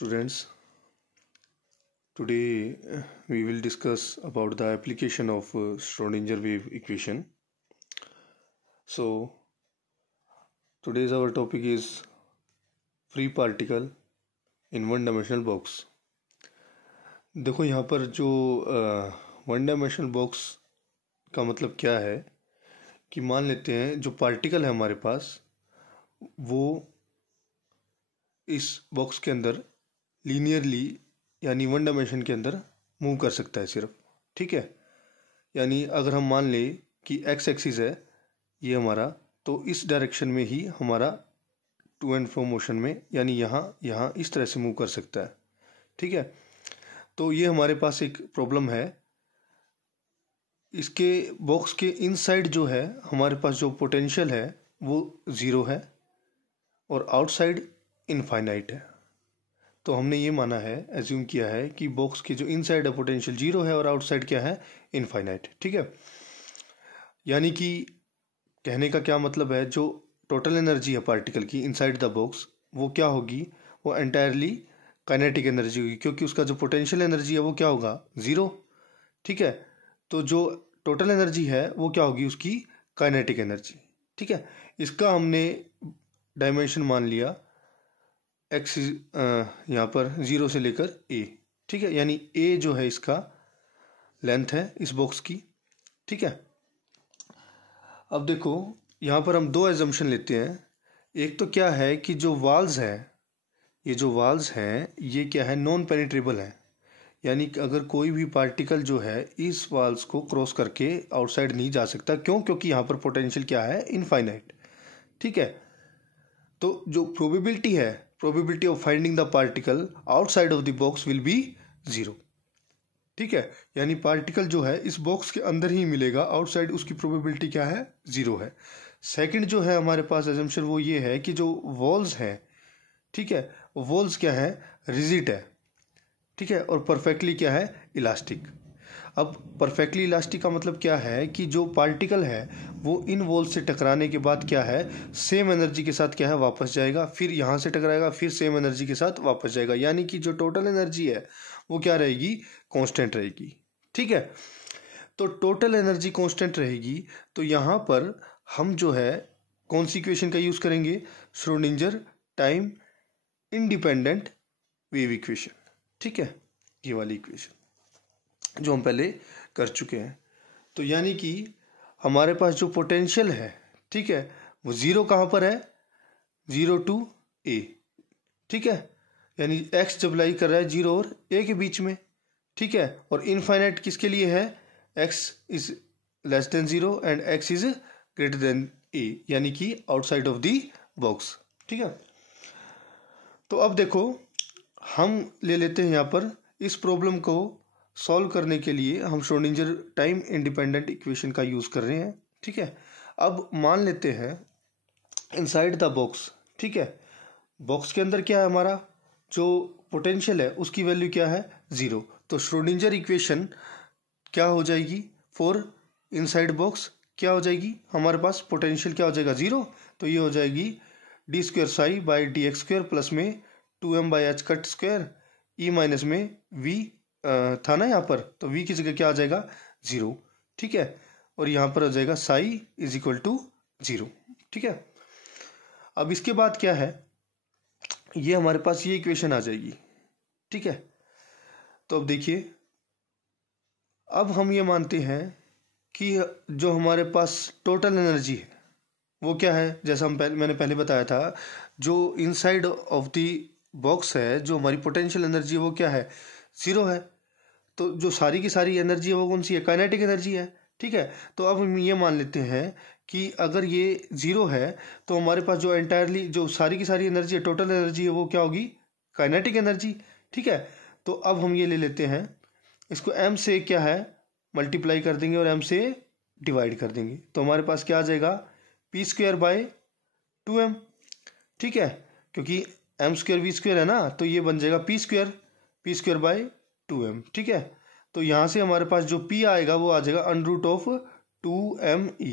Students, today we will discuss about the application of Schrodinger wave equation. So today's our topic is free particle in one dimensional box. देखो यहाँ पर जो one dimensional box का मतलब क्या है कि मान लेते हैं जो पार्टिकल है हमारे पास वो इस बॉक्स के अंदर लीनियरली यानी वन डायमेंशन के अंदर मूव कर सकता है सिर्फ, ठीक है। यानी अगर हम मान लें कि एक्स एक्सिस है ये हमारा, तो इस डायरेक्शन में ही हमारा टू एंड फ्रो मोशन में यानी यहाँ इस तरह से मूव कर सकता है, ठीक है। तो ये हमारे पास एक प्रॉब्लम है। इसके बॉक्स के इनसाइड जो है हमारे पास जो पोटेंशियल है वो ज़ीरो है और आउटसाइड इनफाइनाइट है। तो हमने ये माना है, एज्यूम किया है कि बॉक्स की जो इनसाइड है पोटेंशियल जीरो है और आउटसाइड क्या है, इनफाइनाइट, ठीक है। यानी कि कहने का क्या मतलब है, जो टोटल एनर्जी है पार्टिकल की इनसाइड द बॉक्स वो क्या होगी, वो एंटायरली काइनेटिक एनर्जी होगी, क्योंकि उसका जो पोटेंशियल एनर्जी है वो क्या होगा, ज़ीरो, ठीक है। तो जो टोटल एनर्जी है वो क्या होगी, उसकी काइनेटिक एनर्जी, ठीक है। इसका हमने डायमेंशन मान लिया एक्स यहाँ पर ज़ीरो से लेकर ए, ठीक है। यानी ए जो है इसका लेंथ है इस बॉक्स की, ठीक है। अब देखो यहाँ पर हम दो एजम्पशन लेते हैं। एक तो क्या है कि जो वाल्स है, ये जो वाल्स हैं ये क्या है, नॉन पेनिट्रेबल है। यानी कि अगर कोई भी पार्टिकल जो है इस वाल्स को क्रॉस करके आउटसाइड नहीं जा सकता। क्यों? क्योंकि यहाँ पर पोटेंशियल क्या है, इनफाइनाइट, ठीक है। तो जो प्रोबेबिलिटी है, probability of finding the particle outside of the box will be zero, ठीक है। यानी पार्टिकल जो है इस बॉक्स के अंदर ही मिलेगा, आउटसाइड उसकी प्रोबेबिलिटी क्या है, ज़ीरो है। सेकंड जो है हमारे पास एजम्पशन वो ये है कि जो वॉल्स हैं, ठीक है, वॉल्स क्या है, रिजिड है, ठीक है, और परफेक्टली क्या है, इलास्टिक। अब परफेक्टली इलास्टिक का मतलब क्या है कि जो पार्टिकल है वो इन वॉल से टकराने के बाद क्या है, सेम एनर्जी के साथ क्या है, वापस जाएगा, फिर यहाँ से टकराएगा, फिर सेम एनर्जी के साथ वापस जाएगा। यानी कि जो टोटल एनर्जी है वो क्या रहेगी, कांस्टेंट रहेगी, ठीक है। तो टोटल एनर्जी कांस्टेंट रहेगी, तो यहाँ पर हम जो है कौन सी इक्वेशन का यूज़ करेंगे, Schrodinger time independent wave equation, ठीक है। ये वाली इक्वेशन जो हम पहले कर चुके हैं। तो यानी कि हमारे पास जो पोटेंशियल है, ठीक है, वो ज़ीरो कहाँ पर है, ज़ीरो टू ए, ठीक है। यानी एक्स जब लाई कर रहा है जीरो और ए के बीच में, ठीक है। और इनफाइनाइट किसके लिए है, X is less than zero and X is greater than A, यानी कि आउटसाइड ऑफ द बॉक्स, ठीक है। तो अब देखो हम ले लेते हैं यहाँ पर इस प्रॉब्लम को सॉल्व करने के लिए हम श्रोडिंगर टाइम इंडिपेंडेंट इक्वेशन का यूज़ कर रहे हैं, ठीक है। अब मान लेते हैं इनसाइड द बॉक्स, ठीक है, बॉक्स के अंदर क्या है, हमारा जो पोटेंशियल है उसकी वैल्यू क्या है, ज़ीरो। तो श्रोडिंगर इक्वेशन क्या हो जाएगी फॉर इनसाइड बॉक्स, क्या हो जाएगी, हमारे पास पोटेंशियल क्या हो जाएगा, ज़ीरो। तो ये हो जाएगी D square Sai by D x square plus में 2m by H cut square E minus में v था ना यहाँ पर, तो v की जगह क्या आ जाएगा, ज़ीरो, ठीक है। और यहाँ पर आ जाएगा psi is equal to zero, ठीक है। अब इसके बाद क्या है, ये हमारे पास ये इक्वेशन आ जाएगी, ठीक है। तो अब देखिए, अब हम ये मानते हैं कि जो हमारे पास टोटल एनर्जी है वो क्या है, जैसा मैंने पहले बताया था, जो इनसाइड ऑफ द बॉक्स है जो हमारी पोटेंशियल एनर्जी है वो क्या है, ज़ीरो है। तो जो सारी की सारी एनर्जी है वो कौन सी है, काइनेटिक एनर्जी है, ठीक है। तो अब हम ये मान लेते हैं कि अगर ये ज़ीरो है तो हमारे पास जो एंटायरली जो सारी की सारी एनर्जी है, टोटल एनर्जी है, वो क्या होगी, काइनेटिक एनर्जी, ठीक है। तो अब हम ये ले लेते हैं, इसको m से क्या है मल्टीप्लाई कर देंगे और m से डिवाइड कर देंगे, तो हमारे पास क्या आ जाएगा, पी स्क्वेयर बाय 2m, ठीक है, क्योंकि m स्क्वेयर वी स्क्वेयर है ना, तो ये बन जाएगा पी स्क्वेयर बाय 2m, ठीक है। तो यहाँ से हमारे पास जो p आएगा वो आ जाएगा अंडर रूट ऑफ 2me,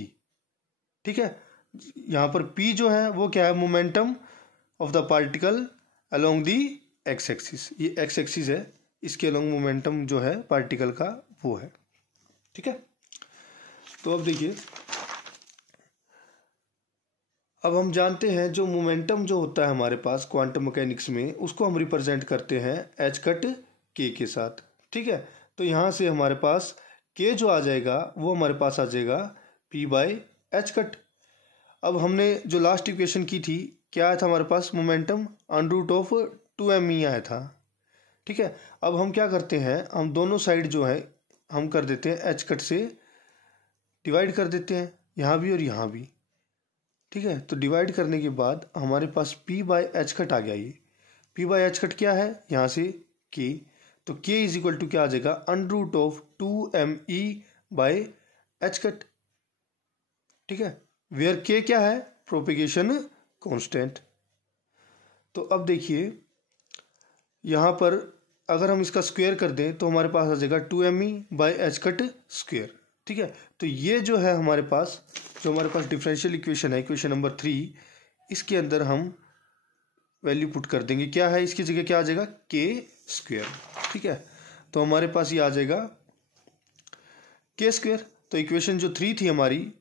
ठीक है। यहाँ पर p जो है वो क्या है, momentum of the particle along the x axis, ये एक्स एक्सिस है, इसके अलॉन्ग मोमेंटम जो है पार्टिकल का वो है। ठीक है, तो अब देखिए, अब हम जानते हैं जो मोमेंटम जो होता है हमारे पास क्वांटम मैकेनिक्स में, उसको हम रिप्रेजेंट करते हैं एच कट के साथ। ठीक है, तो यहाँ से हमारे पास के जो आ जाएगा वो हमारे पास आ जाएगा पी बाई एच कट। अब हमने जो लास्ट इक्वेशन की थी, क्या आया था हमारे पास, मोमेंटम √2m आया था। ठीक है, अब हम क्या करते हैं, हम दोनों साइड जो है हम कर देते हैं एच कट से डिवाइड कर देते हैं, यहाँ भी और यहाँ भी। ठीक है, तो डिवाइड करने के बाद हमारे पास p बाई एच कट आ गया। ये p बाई एच कट क्या है, यहाँ से k, तो k इज इक्वल टू क्या आ जाएगा, √2me बाई एच कट। ठीक है, वेयर k क्या है, प्रोपेगेशन कांस्टेंट। तो अब देखिए यहाँ पर अगर हम इसका स्क्वायर कर दें तो हमारे पास आ जाएगा 2me by H cut square. ठीक है, तो ये जो है हमारे पास, जो हमारे पास डिफरेंशियल इक्वेशन है, इक्वेशन नंबर 3, इसके अंदर हम वैल्यू पुट कर देंगे। क्या है, इसकी जगह क्या आ जाएगा, के स्क्वायर। ठीक है, तो हमारे पास ये आ जाएगा के स्क्वायर। तो इक्वेशन जो 3 थी हमारी,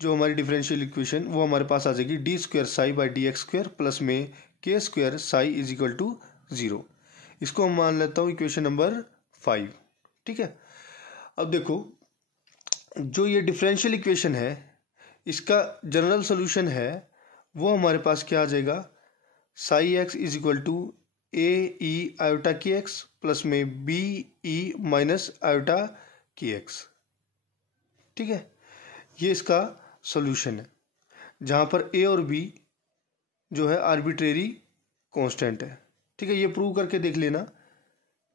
जो हमारी डिफरेंशियल इक्वेशन, वो हमारे पास आ जाएगी D square psi by D X square plus में K square psi is equal to 0। इसको हम मान लेता हूँ इक्वेशन नंबर 5। ठीक है, अब देखो जो ये डिफरेंशियल इक्वेशन है, इसका जनरल सॉल्यूशन है वो हमारे पास क्या आ जाएगा, psi X is equal to A E iota K X plus में B E minus iota K X. ठीक है, ये इसका सॉल्यूशन है, जहाँ पर ए और बी जो है आर्बिट्रेरी कांस्टेंट है। ठीक है, ये प्रूव करके देख लेना,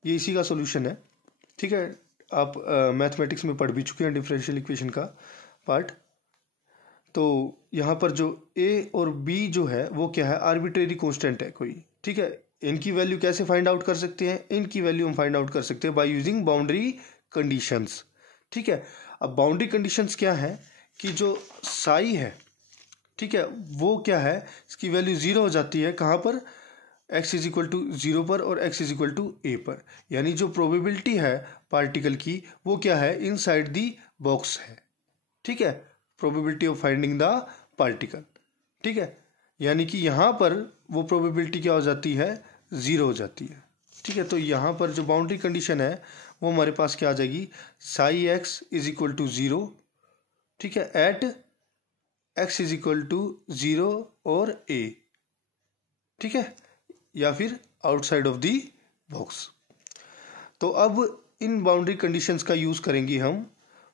ये इसी का सॉल्यूशन है। ठीक है, आप मैथमेटिक्स में पढ़ भी चुके हैं डिफरेंशियल इक्वेशन का पार्ट। तो यहाँ पर जो ए और बी जो है वो क्या है, आर्बिट्रेरी कांस्टेंट है कोई। ठीक है, इनकी वैल्यू कैसे फाइंड आउट कर सकते हैं, इनकी वैल्यू हम फाइंड आउट कर सकते हैं बाय यूजिंग बाउंड्री कंडीशंस। ठीक है, अब बाउंड्री कंडीशंस क्या है कि जो साई है, ठीक है, वो क्या है, इसकी वैल्यू 0 हो जाती है कहाँ पर, x इज इक्वल टू 0 पर और x is equal to a पर। यानी जो प्रोबेबिलिटी है पार्टिकल की वो क्या है, इनसाइड दी बॉक्स है। ठीक है, probability of finding the particle. ठीक है, यानी कि यहाँ पर वो प्रोबेबिलिटी क्या हो जाती है, 0 हो जाती है। ठीक है, तो यहाँ पर जो बाउंड्री कंडीशन है वो हमारे पास क्या आ जाएगी, psi X is equal to 0। ठीक है, at x is equal to 0 और a। ठीक है, या फिर आउटसाइड ऑफ दी बॉक्स। तो अब इन बाउंड्री कंडीशंस का यूज करेंगे हम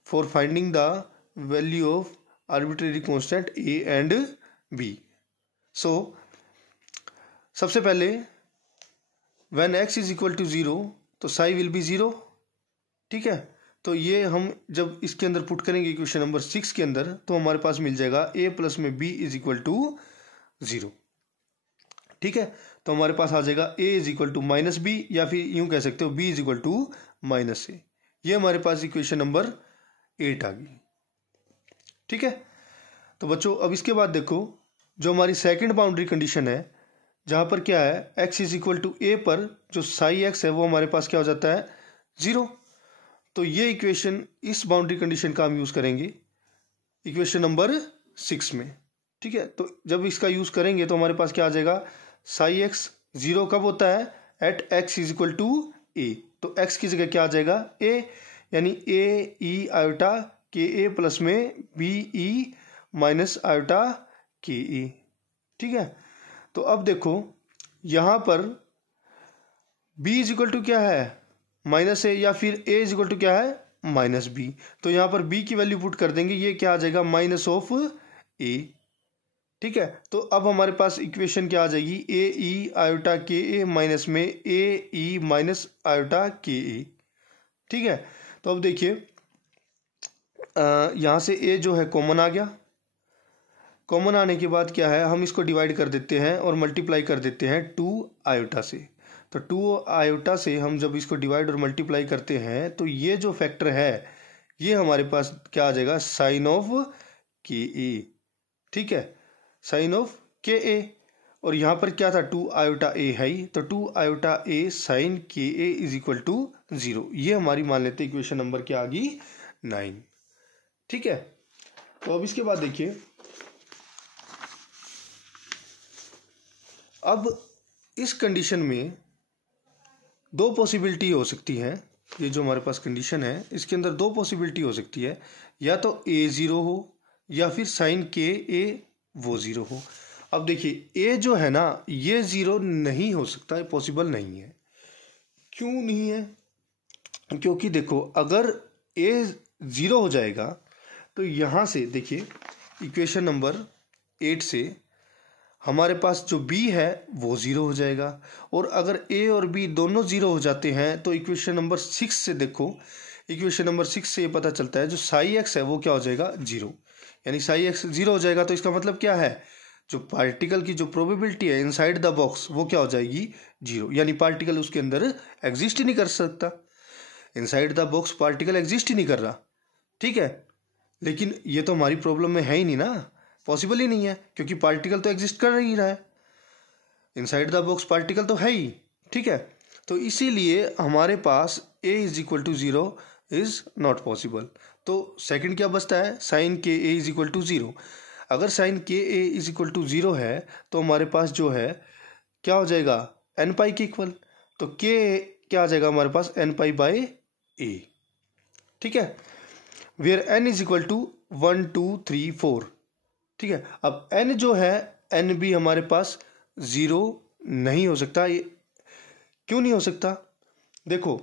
for finding the value of arbitrary constant a and b। So सबसे पहले when x is equal to 0 तो साई विल बी 0। ठीक है, तो ये हम जब इसके अंदर पुट करेंगे इक्वेशन नंबर 6 के अंदर, तो हमारे पास मिल जाएगा a प्लस में b इज इक्वल टू 0। ठीक है, तो हमारे पास आ जाएगा a is equal to minus B, या फिर यूं कह सकते हो b is equal to minus A. ये हमारे पास इक्वेशन नंबर 8 आ गई। ठीक है, तो बच्चों अब इसके बाद देखो जो हमारी सेकंड बाउंड्री कंडीशन है, जहां पर क्या है, x is equal to a पर जो साई x है वो हमारे पास क्या हो जाता है, 0। तो ये इक्वेशन, इस बाउंड्री कंडीशन का हम यूज करेंगे इक्वेशन नंबर 6 में। ठीक है, तो जब इसका यूज करेंगे तो हमारे पास क्या आ जाएगा, साई एक्स 0 कब होता है, at x is equal to a। तो x की जगह क्या आ जाएगा, a, यानी a e आयोटा के ए प्लस में b e माइनस आयोटा के ए। ठीक है, तो अब देखो यहां पर b इज इक्वल टू क्या है, माइनस ए, या फिर a इज इक्वल टू क्या है, माइनस बी। तो यहां पर b की वैल्यू पुट कर देंगे, ये क्या आ जाएगा, माइनस ऑफ a। ठीक है, तो अब हमारे पास इक्वेशन क्या आ जाएगी, ए ई आयोटा के ए माइनस में ए ई माइनस आयोटा के ए। ठीक है, तो अब देखिए यहाँ से a जो है कॉमन आ गया। कॉमन आने के बाद क्या है, हम इसको डिवाइड कर देते हैं और मल्टीप्लाई कर देते हैं 2 आयोटा से। तो 2 आयोटा से हम जब इसको डिवाइड और मल्टीप्लाई करते हैं तो ये जो फैक्टर है ये हमारे पास क्या आ जाएगा, साइन ऑफ के ए। ठीक है, साइन ऑफ के ए। और यहाँ पर क्या था, 2 आयोटा ए है ही, तो 2 आयोटा ए साइन के ए इज इक्वल टू 0। ये हमारी मान लेते हैं इक्वेशन नंबर क्या आ गई, 9। ठीक है, तो अब इसके बाद देखिए, अब इस कंडीशन में दो पॉसिबिलिटी हो सकती है। ये जो हमारे पास कंडीशन है इसके अंदर दो पॉसिबिलिटी हो सकती है, या तो ए 0 हो या फिर साइन के ए वो 0 हो। अब देखिए ए जो है ना ये 0 नहीं हो सकता, ये पॉसिबल नहीं है। क्यों नहीं है, क्योंकि देखो अगर ए 0 हो जाएगा तो यहाँ से देखिए इक्वेशन नंबर 8 से हमारे पास जो b है वो 0 हो जाएगा, और अगर a और b दोनों 0 हो जाते हैं तो इक्वेशन नंबर 6 से देखो, इक्वेशन नंबर 6 से ये पता चलता है जो साई x है वो क्या हो जाएगा, 0। यानी साई x 0 हो जाएगा तो इसका मतलब क्या है, जो पार्टिकल की जो प्रोबेबिलिटी है इनसाइड द बॉक्स वो क्या हो जाएगी, 0। यानी पार्टिकल उसके अंदर एग्जिस्ट ही नहीं कर सकता, inside the box particle exist ही नहीं कर रहा। ठीक है, लेकिन ये तो हमारी प्रॉब्लम में है ही नहीं ना, पॉसिबल ही नहीं है, क्योंकि पार्टिकल तो एग्जिस्ट कर ही रहा है, इनसाइड द बॉक्स पार्टिकल तो है ही। ठीक है, तो इसीलिए हमारे पास a is equal to 0 is not possible. तो सेकंड क्या बचता है, साइन के a इज इक्वल टू 0। अगर साइन के a इज इक्वल टू 0 है तो हमारे पास जो है क्या हो जाएगा, n पाई के इक्वल, तो k क्या आ जाएगा हमारे पास, n पाई बाई a। ठीक है, where n is equal to 1 2 3 4। ठीक है, अब n जो है n भी हमारे पास 0 नहीं हो सकता। ये क्यों नहीं हो सकता, देखो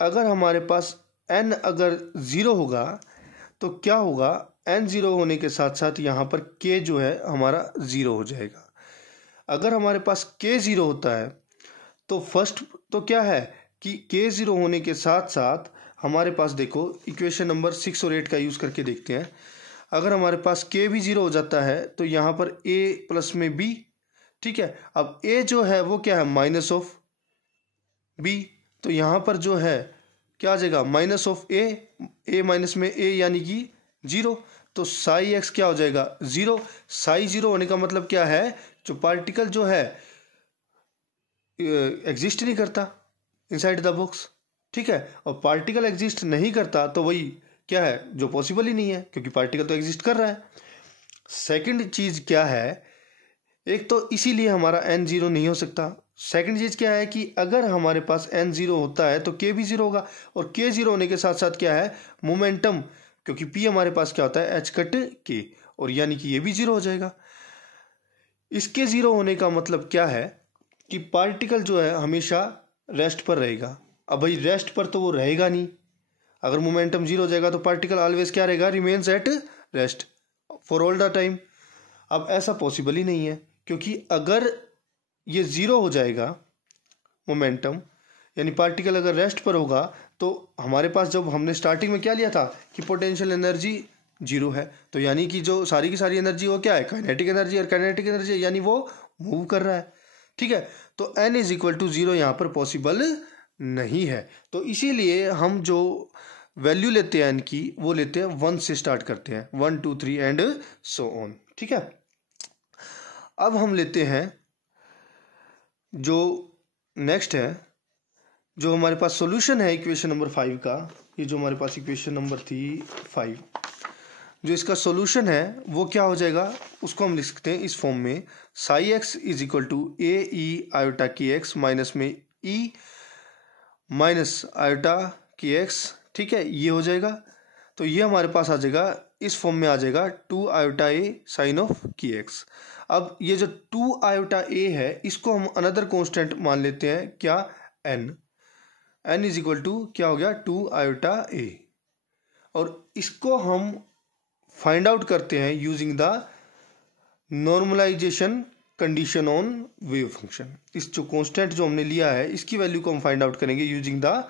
अगर हमारे पास n अगर 0 होगा तो क्या होगा, n 0 होने के साथ साथ यहाँ पर k जो है हमारा 0 हो जाएगा। अगर हमारे पास k 0 होता है तो फर्स्ट तो क्या है कि k 0 होने के साथ साथ हमारे पास देखो इक्वेशन नंबर 6 और 8 का यूज़ करके देखते हैं। अगर हमारे पास k भी 0 हो जाता है तो यहाँ पर a प्लस में b। ठीक है, अब a जो है वो क्या है, माइनस ऑफ b, तो यहाँ पर जो है क्या आ जाएगा, माइनस ऑफ a माइनस में a यानी कि 0। तो साई x क्या हो जाएगा, 0। साई 0 होने का मतलब क्या है, जो पार्टिकल जो है एग्जिस्ट नहीं करता इनसाइड द बॉक्स। ठीक है, और पार्टिकल एग्जिस्ट नहीं करता तो वही क्या है, जो पॉसिबल ही नहीं है, क्योंकि पार्टिकल तो एग्जिस्ट कर रहा है। सेकंड चीज़ क्या है, एक तो इसीलिए हमारा n 0 नहीं हो सकता। सेकंड चीज़ क्या है कि अगर हमारे पास n 0 होता है तो k भी 0 होगा, और k 0 होने के साथ साथ क्या है, मोमेंटम, क्योंकि p हमारे पास क्या होता है, h कट k, और यानी कि ये भी 0 हो जाएगा। इसके 0 होने का मतलब क्या है कि पार्टिकल जो है हमेशा रेस्ट पर रहेगा। अब भाई रेस्ट पर तो वो रहेगा नहीं, अगर मोमेंटम 0 हो जाएगा तो पार्टिकल ऑलवेज क्या रहेगा, remains at rest for all the time. अब ऐसा पॉसिबल ही नहीं है, क्योंकि अगर ये 0 हो जाएगा मोमेंटम, यानी पार्टिकल अगर रेस्ट पर होगा, तो हमारे पास जब हमने स्टार्टिंग में क्या लिया था कि पोटेंशियल एनर्जी 0 है, तो यानी कि जो सारी की सारी एनर्जी वो क्या है, काइनेटिक एनर्जी, और काइनेटिक एनर्जी यानी वो मूव कर रहा है। ठीक है, तो n इज इक्वल टू 0 यहाँ पर पॉसिबल नहीं है। तो इसीलिए हम जो वैल्यू लेते हैं n की वो लेते हैं 1 से स्टार्ट करते हैं, 1 2 3 एंड सो ऑन। ठीक है, अब हम लेते हैं जो नेक्स्ट है, जो हमारे पास सॉल्यूशन है इक्वेशन नंबर 5 का। ये जो हमारे पास इक्वेशन नंबर थी 5, जो इसका सॉल्यूशन है वो क्या हो जाएगा, उसको हम लिख सकते हैं इस फॉर्म में, psi X is equal to A E iota K X minus में E minus iota K X. ठीक है, ये हो जाएगा, तो ये हमारे पास आ जाएगा इस फॉर्म में आ जाएगा 2 आयोटा ए साइन ऑफ के एक्स। अब ये जो 2 आयोटा ए है इसको हम अनदर कांस्टेंट मान लेते हैं, क्या, n इज इक्वल टू क्या हो गया, 2 आयोटा ए, और इसको हम फाइंड आउट करते हैं using the normalisation condition on wave function. इस जो कांस्टेंट जो हमने लिया है इसकी वैल्यू को हम फाइंड आउट करेंगे यूजिंग द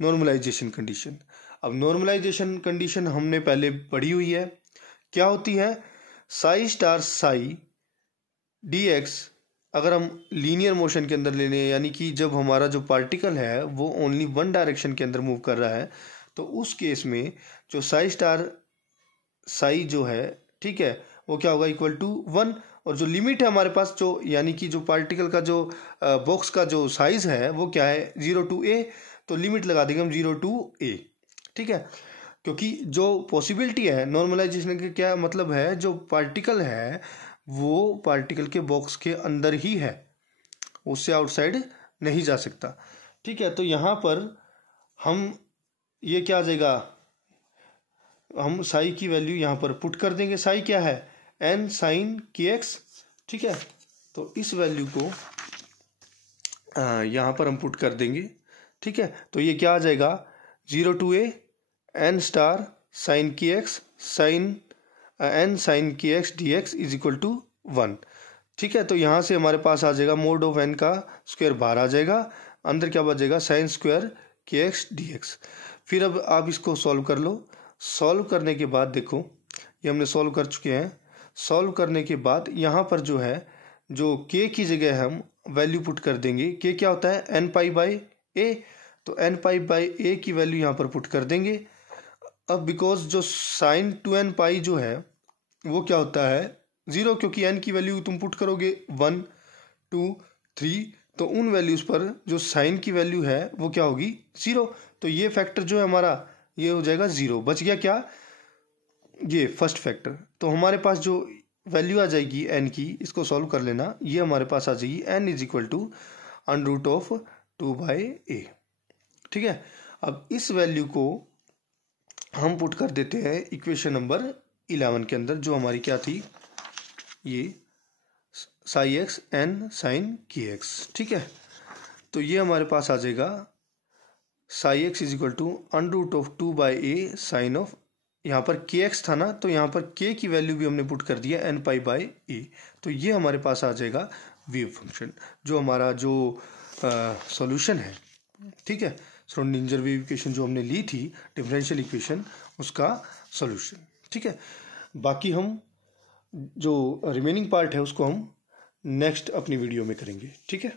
नॉर्मलाइजेशन कंडीशन। अब नॉर्मलाइजेशन कंडीशन हमने पहले पढ़ी हुई है, क्या होती है, Sai star Sai D x अगर हम लीनियर मोशन के अंदर ले लें, यानी कि जब हमारा जो पार्टिकल है वो ओनली वन डायरेक्शन के अंदर मूव कर रहा है, तो उस केस में जो साई स्टार साई जो है, ठीक है, वो क्या होगा, इक्वल टू 1, और जो लिमिट है हमारे पास, जो यानी कि जो पार्टिकल का जो बॉक्स का जो साइज है वो क्या है 0 to a, तो लिमिट लगा देंगे हम 0 to a। ठीक है, क्योंकि जो पॉसिबिलिटी है नॉर्मलाइजेशन का क्या मतलब है, जो पार्टिकल है वो पार्टिकल के बॉक्स के अंदर ही है, उससे आउटसाइड नहीं जा सकता। ठीक है, तो यहाँ पर हम ये क्या आ जाएगा, हम साई की वैल्यू यहाँ पर पुट कर देंगे। साई क्या है n sin kx। ठीक है, तो इस वैल्यू को यहाँ पर हम पुट कर देंगे। ठीक है, तो ये क्या आ जाएगा 0 to a n star sine kx sine n sin kx dx is equal to 1। ठीक है, तो यहाँ से हमारे पास आ जाएगा मोड ऑफ n का स्क्वायर बाहर आ जाएगा, अंदर क्या बचेगा साइन स्क्वायर kx dx। फिर अब आप इसको सॉल्व कर लो। सॉल्व करने के बाद देखो ये हमने सॉल्व कर चुके हैं। सॉल्व करने के बाद यहाँ पर जो है जो k की जगह हम वैल्यू पुट कर देंगे। k क्या होता है n पाई बाई a, तो n पाई बाई a की वैल्यू यहाँ पर पुट कर देंगे। अब बिकॉज जो साइन 2n पाई जो है वो क्या होता है 0, क्योंकि n की वैल्यू तुम पुट करोगे 1 2 3, तो उन वैल्यूज़ पर जो साइन की वैल्यू है वो क्या होगी 0। तो ये फैक्टर जो है हमारा ये हो जाएगा 0। बच गया क्या ये फर्स्ट फैक्टर। तो हमारे पास जो वैल्यू आ जाएगी n की, इसको सॉल्व कर लेना, ये हमारे पास आ जाएगी n is equal to under root of 2/a। ठीक है, अब इस वैल्यू को हम पुट कर देते हैं इक्वेशन नंबर 11 के अंदर, जो हमारी क्या थी ये psi X n sine kx। ठीक है, तो ये हमारे पास आ जाएगा psi X is equal to under root of 2/a sine of, यहाँ पर kx था ना, तो यहाँ पर k की वैल्यू भी हमने पुट कर दिया n पाई बाई a। तो ये हमारे पास आ जाएगा वेव फंक्शन, जो हमारा जो सॉल्यूशन है। ठीक है, श्रोडिंगर वेव इक्वेशन जो हमने ली थी डिफरेंशियल इक्वेशन, उसका सॉल्यूशन। ठीक है, बाकी हम जो रिमेनिंग पार्ट है उसको हम नेक्स्ट अपनी वीडियो में करेंगे। ठीक है।